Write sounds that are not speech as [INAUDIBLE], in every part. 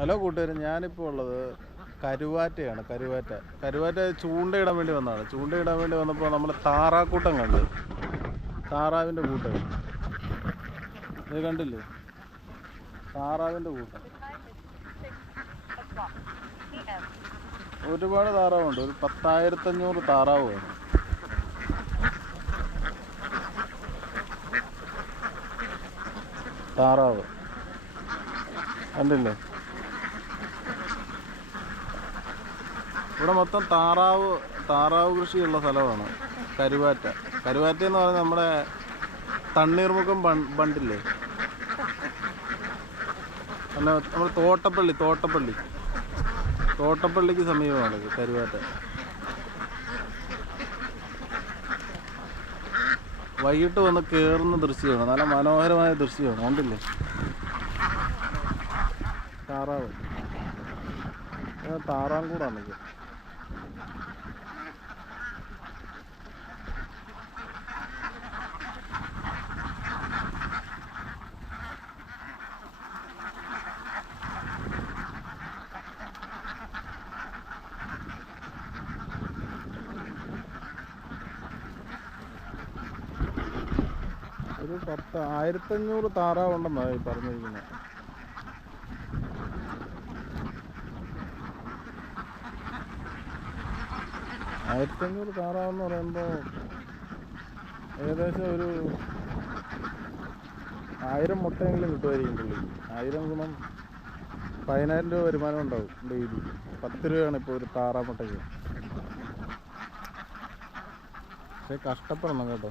Hello കൂട്ടുകാരൻ ഞാനിപ്പോൾ ഉള്ളത് കരുവാറ്റയാണ് കരുവാറ്റ. കരുവാറ്റ ചൂണ്ടയിടാൻ വേണ്ടി വന്നതാണ്. ചൂണ്ടയിടാൻ വേണ്ടി വന്നപ്പോൾ നമ്മൾ താറാക്കൂട്ടം കണ്ടു. താറാവിന്റെ കൂട്ടം. ഇത് കണ്ടില്ലേ? താറാവിന്റെ കൂട്ടം. ഒരുപാട് താറാവുണ്ട്. ഒരു പത്തായിരത്തഞ്ഞൂറ് താറാവ് വേണം. താറാവ്. കണ്ടില്ലേ? ഇവിടെ മൊത്തം താറാവ് താറാവ് കൃഷിയുള്ള സ്ഥലമാണ്. കരുവാറ്റ. കരുവാറ്റ എന്ന് പറഞ്ഞാൽ നമ്മുടെ തണ്ണീർമുഖം ബണ്ടില്ലേ? അല്ല നമ്മുടെ തോട്ടപ്പള്ളി തോട്ടപ്പള്ളി. തോട്ടപ്പള്ളിക്ക് സമീപമാണ് കരുവാറ്റ. വൈകിട്ട് വന്ന് കയറുന്ന ദൃശ്യമാണ്. നല്ല മനോഹരമായ ദൃശ്യമാണ്. കണ്ടില്ലേ? താറാവ്. ഇത്. താറാങ്കൂടാണ് ഇത് ഒരു പത്ത് ആയിരത്തഞ്ഞൂറ് താറാവുണ്ടെന്നാണ് ഈ പറഞ്ഞിരിക്കുന്നത് ആയിരത്തഞ്ഞൂറ് താറാവെന്ന് പറയുമ്പോൾ ഏകദേശം ഒരു ആയിരം മുട്ടയെങ്കിലും കിട്ടുമായിരിക്കും പുള്ളി. ആയിരം ഗുണം പതിനായിരം രൂപ വരുമാനം ഉണ്ടാവും ഡെയിലി. പത്ത് രൂപയാണ് ഇപ്പോൾ ഒരു താറാ മുട്ടയ്ക്ക്. പക്ഷേ കഷ്ടപ്പെടണം കേട്ടോ.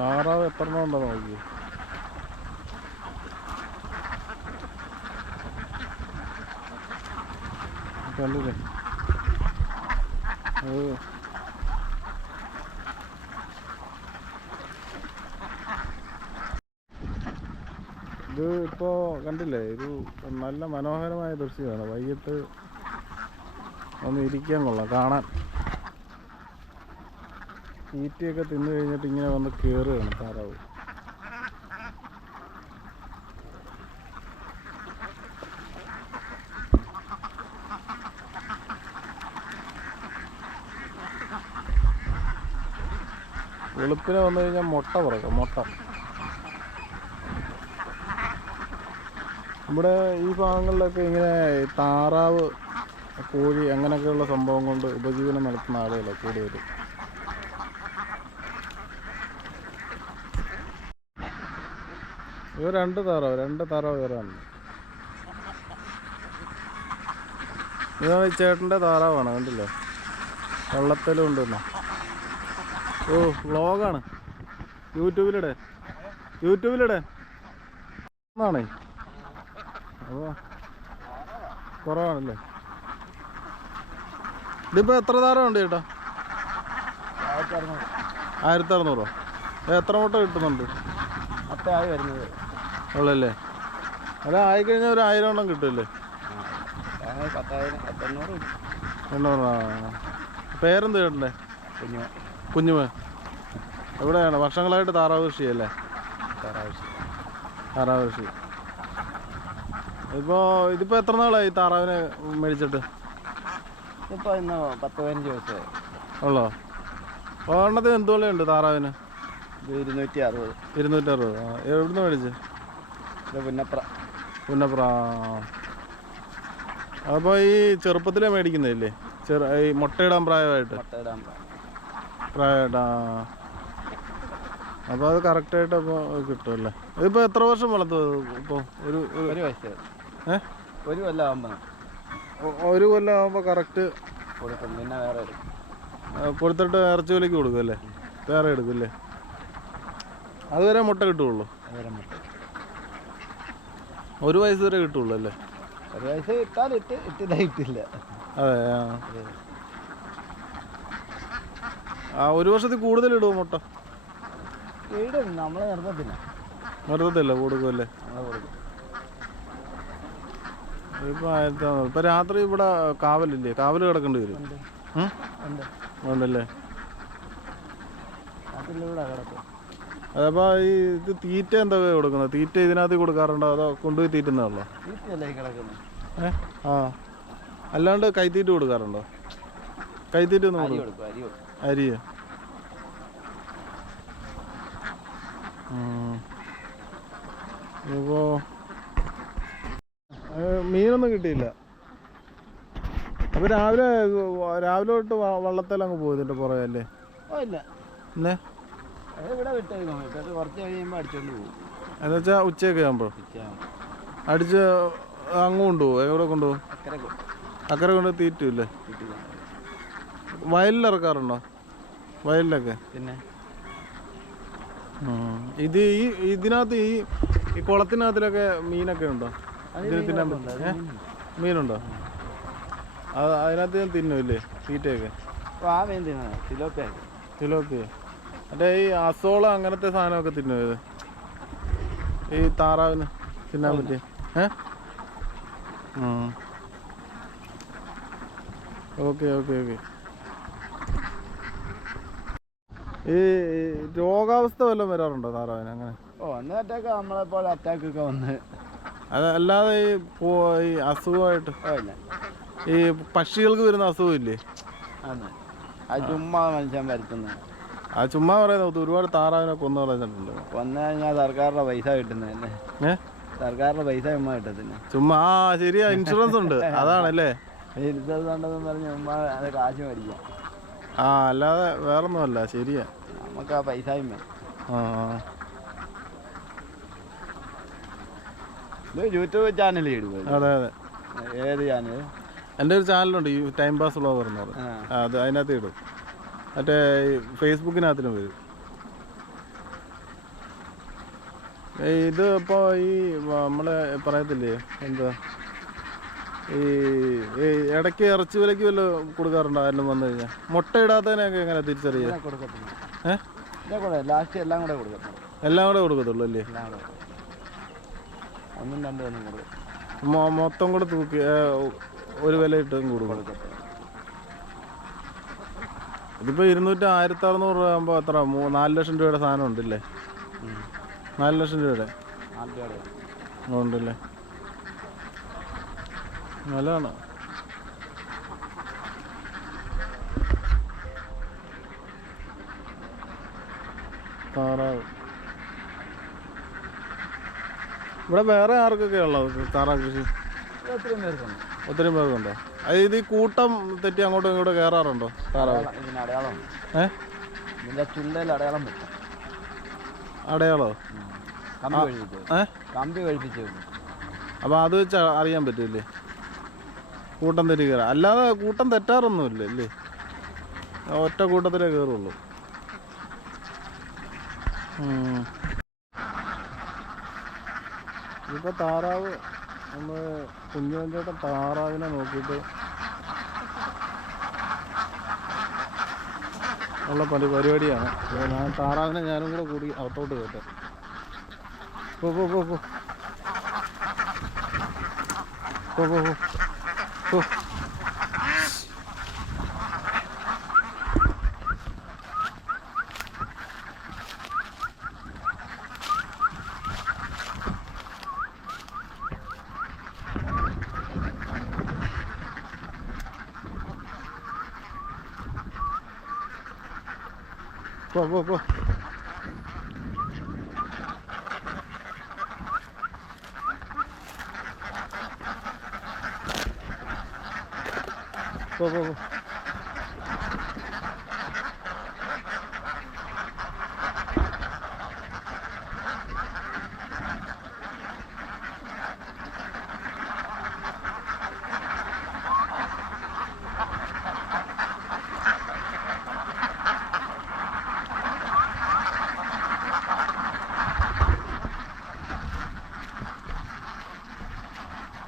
താറാവ് എത്ര എണ്ണം ഉണ്ടോ നോക്കി. കണ്ടില്ലേ? ഇത് ഇപ്പോൾ കണ്ടില്ലേ? ഒരു നല്ല മനോഹരമായ ദൃശ്യമാണ്. വൈകിട്ട് ഒന്ന് ഇരിക്കാൻ കൊള്ളാം. കാണാൻ. തീറ്റയൊക്കെ തിന്നു കഴിഞ്ഞിട്ട് ഇങ്ങനെ വന്ന് കയറുകയാണ് താറാവ്. വെളുപ്പിന് വന്നു കഴിഞ്ഞാൽ മുട്ട പറയാം മുട്ട. നമ്മുടെ ഈ ഭാഗങ്ങളിലൊക്കെ ഇങ്ങനെ താറാവ് കോഴി അങ്ങനെയൊക്കെയുള്ള സംഭവം കൊണ്ട് ഉപജീവനം നടത്തുന്ന ആളുകളാണ് കൂടുതൽ ഇത് രണ്ട് താറാവ് രണ്ട് താറാവ് വേറാണ് ഇതാണ് ഈ ചേട്ടന്റെ താറാവാണ് കണ്ടില്ലേ? വെള്ളത്തിലും ഉണ്ടെന്ന് ഓ വ്ളോഗാണ്. യൂട്യൂബിലിടെ. യൂട്യൂബിലിടെ. എന്നാണേ അപ്പോൾ കുറവാണല്ലേ? ഇതിപ്പോൾ എത്ര താരമുണ്ട് ചേട്ടാ? ആയിരത്തി അറുന്നൂറോ. എത്ര മുട്ട കിട്ടുന്നുണ്ട്? അത്രയായി വരുന്നത്. ഉള്ളല്ലേ? അത് ആയിക്കഴിഞ്ഞാൽ ഒരു ആയിരം എണ്ണം കിട്ടുമല്ലേ പത്തായിരം പത്തെണ്ണൂറ് എണ്ണൂറ് പേരെന്ത് കേട്ടേ കുഞ്ഞു കുഞ്ഞുമ എവിടെയാണ്? വർഷങ്ങളായിട്ട് താറാവ് കൃഷിയല്ലേ? അല്ലേ താറാവ് കൃഷി. ഇപ്പോൾ ഇതിപ്പോൾ എത്ര നാളായി താറാവിനെ മേടിച്ചിട്ട്? ഇപ്പോൾ ഇന്ന് പത്ത് പതിനഞ്ച് ദിവസമായി. ഉള്ളോ? ഒരെണ്ണത്തിന് എന്ത് വിലയുണ്ട് താറാവിന്? ഇരുന്നൂറ്റി അറുപത്. ഇരുന്നൂറ്റി അറുപത് എവിടുന്ന് മേടിച്ച്? ഇത് പുന്നപ്ര. പുന്നപ്ര. അപ്പോൾ ഈ ചെറുപ്പത്തിലേ മേടിക്കുന്നില്ലേ ചെറു ഈ മുട്ടയിടാൻ പ്രായമായിട്ട്? മുട്ടയിടാൻ അപ്പൊ അത് അപ്പോൾ അത് കറക്റ്റായിട്ട് അപ്പോൾ കിട്ടുമല്ലേ ഇതിപ്പോൾ എത്ര വർഷം വളർത്തു ഇപ്പോൾ ഒരു ഒരു ഒരു വയസ്സ്. ഏ? ഒരു കൊല്ലം ആകുമ്പോൾ ഒരു കൊല്ലം ആകുമ്പോൾ കറക്റ്റ് കൊടുക്കും. പിന്നെ വേറെ കൊടുത്തിട്ട് ഇറച്ചി വിലയ്ക്ക് കൊടുക്കും അല്ലേ? വേറെ എടുക്കും അല്ലേ? അതുവരെ മുട്ട കിട്ടുള്ളൂ അതുവരെ മുട്ട ഒരു വയസ്സ് വരെ കിട്ടുള്ളൂ അല്ലേ? ഒരു വയസ്സ് കിട്ടാൻ ഇട്ട് ഇട്ടില്ല അതെ ആ. ഒരു വർഷത്തിൽ കൂടുതൽ ഇടുമോ മുട്ട? ഇടും നമ്മളെ നിർത്തത്തില്ല. നിർത്തത്തില്ല കൊടുക്കുമല്ലേ ഇപ്പം ആയിരത്തി ഇപ്പം രാത്രി ഇവിടെ കാവലില്ലേ? കാവൽ കിടക്കേണ്ടി വരും. ഉണ്ടല്ലേ? അതിലൂടെ കിടക്കും. അതപ്പോൾ ഈ ഇത് തീറ്റ എന്താ കൊടുക്കുന്നത്? തീറ്റ ഇതിനകത്ത് കൊടുക്കാറുണ്ടോ? അതോ കൊണ്ടുപോയി തീറ്റുന്നതാണല്ലോ ഏ? ആ. അല്ലാണ്ട് കൈത്തീറ്റ കൊടുക്കാറുണ്ടോ? കൈത്തീറ്റ ഒന്നും അരി കൊടുക്കും? കൊടുക്കും അരി കൊടുക്കും. അരിയോ ഇപ്പോൾ മീനൊന്നും കിട്ടിയില്ല. അപ്പോൾ രാവിലെ രാവിലെ തൊട്ട് വള്ളത്തേലങ്ങ് പോകും പുറകെ അല്ലേ? ഇല്ല ഇവിടെ വിട്ടേക്കും ഇട്ടിട്ട് കുറച്ച് കഴിയുമ്പോൾ അടിച്ചോണ്ട് പോകും. എന്നുവെച്ചാൽ ഉച്ചയൊക്കെ ആകുമ്പോൾ അടിച്ച് അങ്ങ് കൊണ്ടുപോകും എവിടെ കൊണ്ടുപോകും അക്കരെ കൊണ്ട്. തീറ്റില്ലേ? ഇറക്കാറുണ്ടോ വയലിലൊക്കെ? പിന്നെ. ഇത് ഈ ഇതിനകത്ത് ഈ ഈ കുളത്തിനകത്തിലൊക്കെ മീനൊക്കെ ഉണ്ടോ? തിന്നാൻ? മീനുണ്ടോ. അത് അതിനകത്ത് ഞാൻ തിന്നുമില്ലേ? തീറ്റയൊക്കെ? ആ മീൻ തിന്നാണ് സിലോപ്പിയ തിലോപ്പിയ മറ്റേ ഈ അസോള അങ്ങനത്തെ സാധനമൊക്കെ തിന്നോ ഇത്? ഈ താറാവിന് തിന്നാൻ പറ്റിയ? ഏ? Okay okay okay. ഈ രോഗാവസ്ഥ വല്ലതും വരാറുണ്ടോ താറാവിന് അങ്ങനെ? ഓ അന്ന് അറ്റാക്ക് നമ്മളെ പോലെ അറ്റാക്ക് ഒക്കെ വന്ന്. അതല്ലാതെ അല്ലാതെ ഈ പോ ഈ അസുഖമായിട്ട്? ഈ പക്ഷികൾക്ക് വരുന്ന അസുഖം ഇല്ലേ? അന്ന് അത് ചുമ്മാ മനുഷ്യൻ വരുത്തുന്നത്. ആ ചുമ്മാ പറയുന്നത് ഒരുപാട് താറാവിനെ കൊന്നു കളഞ്ഞിട്ടുണ്ട്. കൊന്നു കഴിഞ്ഞാൽ സർക്കാരിന്റെ പൈസ കിട്ടുന്നതന്നെ സർക്കാരിന്റെ പൈസ ചുമ്മാ കിട്ടത്തില്ല. ചുമ്മാ ആ ശരിയാ ഇൻഷുറൻസ് ഉണ്ട്. [LAUGHS] അതാണല്ലേ? ഇരുത്തുണ്ടെന്ന് പറഞ്ഞ് ചുമ്മാ അത് കാശ് മേടിക്കാം. ആ അല്ലാതെ വേറൊന്നുമല്ല ശരിയാ. നമുക്ക് ആ പൈസയും വേണം ആ. ഇത് യൂട്യൂബ് ചാനൽ അതെ അതെ. ഏത് ചാനൽ എന്റെ ഒരു ചാനലുണ്ട് ഈ ടൈം പാസ് വ്ളോഗർ എന്ന് ആ, അത് അതിനകത്ത് ഇടും. മറ്റേ ഫേസ്ബുക്കിനകത്തിനും വരും. ഇത് ഇപ്പോൾ ഈ നമ്മൾ പറയത്തില്ലേ എന്താ? ഈ ഇടയ്ക്ക് ഇറച്ചി വിലയ്ക്ക് വല്ല കൊടുക്കാറുണ്ടോ? ആരെങ്കിലും വന്നു കഴിഞ്ഞാൽ മുട്ട ഇടാത്തതിനൊക്കെ എങ്ങനെ തിരിച്ചറിയാം? ലാസ്റ്റ് എല്ലാം കൂടെ കൊടുക്കത്തില്ല. എല്ലാം കൂടെ കൊടുക്കത്തുള്ളൂ അല്ലേ. ഒന്നും രണ്ടും ഒന്നും കൊടുക്കും മൊത്തം കൂടെ തൂക്കി ഒരു വില ഇട്ടും കൂടും കൊടുക്കത്തില്ല. ഇതിപ്പോൾ ഇരുന്നൂറ്റി ആയിരത്തി അറുന്നൂറ് രൂപ ആകുമ്പോൾ എത്ര? നാല് ലക്ഷം രൂപയുടെ സാധനം ഉണ്ടല്ലേ. നാല് ലക്ഷം രൂപയുടെ? ഉണ്ടല്ലേ? നല്ലതാണ്. താറാവ്. ഇവിടെ വേറെ ആർക്കൊക്കെ ഉള്ളത്? താറാവ് കൃഷി? എത്രയും പേർക്കുണ്ട് ഒത്തിരി പേർക്കുണ്ടോ? അത് ഇത് ഈ കൂട്ടം തെറ്റി അങ്ങോട്ടും ഇങ്ങോട്ടും കയറാറുണ്ടോ താറാവ് അടയാളം, അടയാളം ഏ? ഇതിന്റെ ചുണ്ടയിൽ അടയാളം വെക്കും അടയാളോ? കമ്പി കഴിപ്പിച്ചു. ഏ? കമ്പി കഴിപ്പിച്ച് അപ്പോൾ അത് വെച്ച് അറിയാൻ പറ്റില്ലേ? കൂട്ടം തെറ്റി കയറാം അല്ലാതെ കൂട്ടം തെറ്റാറൊന്നുമില്ല അല്ലേ ഒറ്റ കൂട്ടത്തിലേ കയറുള്ളൂ ഇപ്പോൾ താറാവ് നമ്മൾ കുഞ്ഞുവഞ്ചേട്ടൻ താറാവിനെ നോക്കിയിട്ട് ഉള്ള പരി പരിപാടിയാണ്. ഞാൻ താറാവിനെ ഞാനും കൂടെ കൂടി അകത്തോട്ട് കേട്ടെ പോ പോ പോ. പോ പോ പോ. പോ. 뭐, 뭐, 뭐. 뭐, 뭐, 뭐.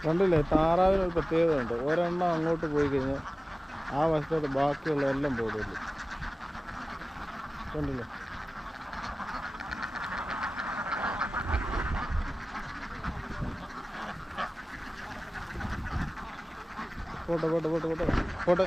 കണ്ടില്ലേ? താറാവിന് ഒരു പ്രത്യേകത ഉണ്ട് ഒരെണ്ണം അങ്ങോട്ട് പോയി കഴിഞ്ഞാൽ ആ വശത്തോട്ട് ബാക്കിയുള്ള എല്ലാം പോകുള്ളൂ കണ്ടില്ലേ? പോട്ടെ പോട്ടെ പോട്ടെ പോട്ടെ. പോട്ടെ.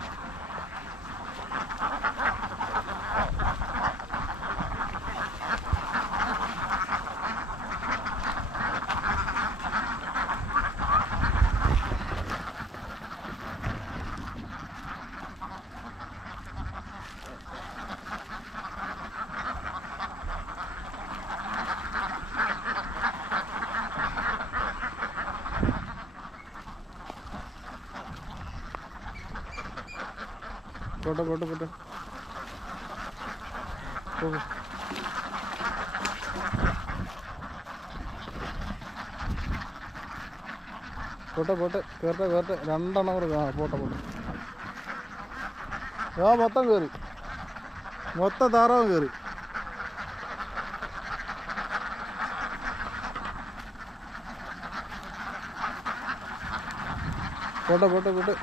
പോട്ടെ പോട്ടെ പോട്ടെ. പോട്ടെ പോട്ടെ. കയറട്ടെ കയറട്ടെ രണ്ടെണ്ണം കൂടെ ആ പോട്ടെ പോട്ടെ. ആ മൊത്തം കയറി മൊത്തം താറാവും കയറി പോട്ടെ പോട്ടെ പോട്ടെ.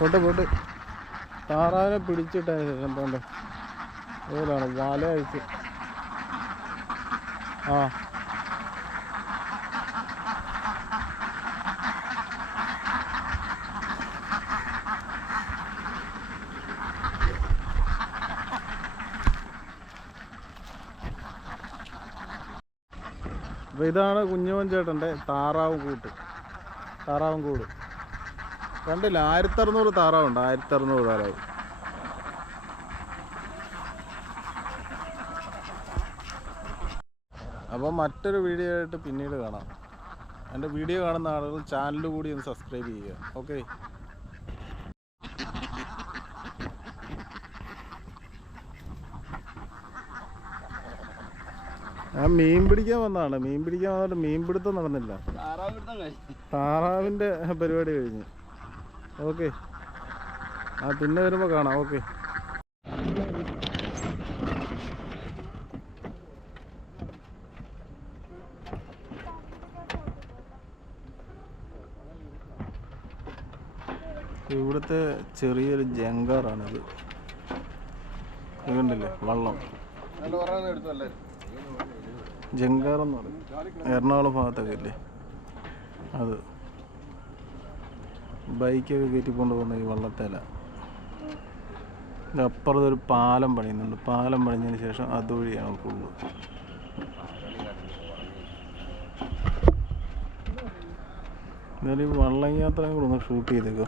പോട്ടെ പോട്ടെ. താറാവിനെ പിടിച്ചിട്ടാണ് എന്തുകൊണ്ട് അതുപോലാണ് വല അഴിച്ച്. ആ. അപ്പോൾ ഇതാണ് കുഞ്ഞുമൻ ചേട്ടന്റെ താറാവും കൂട്ട്. താറാവും കൂട്. കണ്ടില്ല ആയിരത്തി അറുന്നൂറ് താറാവുണ്ട് ആയിരത്തി അറുന്നൂറ് താറാവ്. അപ്പോൾ മറ്റൊരു വീഡിയോ ആയിട്ട് പിന്നീട് കാണാം. എന്റെ വീഡിയോ കാണുന്ന ആളുകൾ ചാനൽ കൂടി ഒന്ന് സബ്സ്ക്രൈബ് ചെയ്യുക ഓക്കെ ഞാൻ മീൻ പിടിക്കാൻ വന്നതാണ്. മീൻ പിടിക്കാൻ വന്നിട്ട് മീൻ പിടുത്തം നടന്നില്ല. താറാവിന്റെ പരിപാടി കഴിഞ്ഞു. ഓക്കെ. ആ പിന്നെ വരുമ്പോൾ കാണാം. ഓക്കെ. ഇവിടുത്തെ ചെറിയൊരു ജങ്കാറാണിത്. കണ്ടില്ലേ? വള്ളം. ജങ്കാർ എന്ന് പറയും. എറണാകുളം ഭാഗത്തൊക്കെ ഇല്ലേ? അത്. ബൈക്കൊക്കെ കയറ്റിക്കൊണ്ട് പോകുന്ന ഈ വള്ളത്തേല. അപ്പുറത്തൊരു പാലം പണിയുന്നുണ്ട്. പാലം പണിഞ്ഞതിന് ശേഷം അതുവഴിയാണ് ഫുള്ള് എന്നാലും ഈ വള്ളം യാത്രയും കൂടെ ഒന്ന് ഷൂട്ട് ചെയ്തേക്കോ.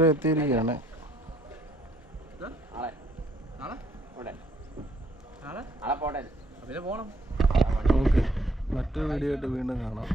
അക്കരെ എത്തിയിരിക്കുകയാണ്. ഓക്കെ. മറ്റൊരു വീഡിയോ ആയിട്ട് വീണ്ടും കാണാം.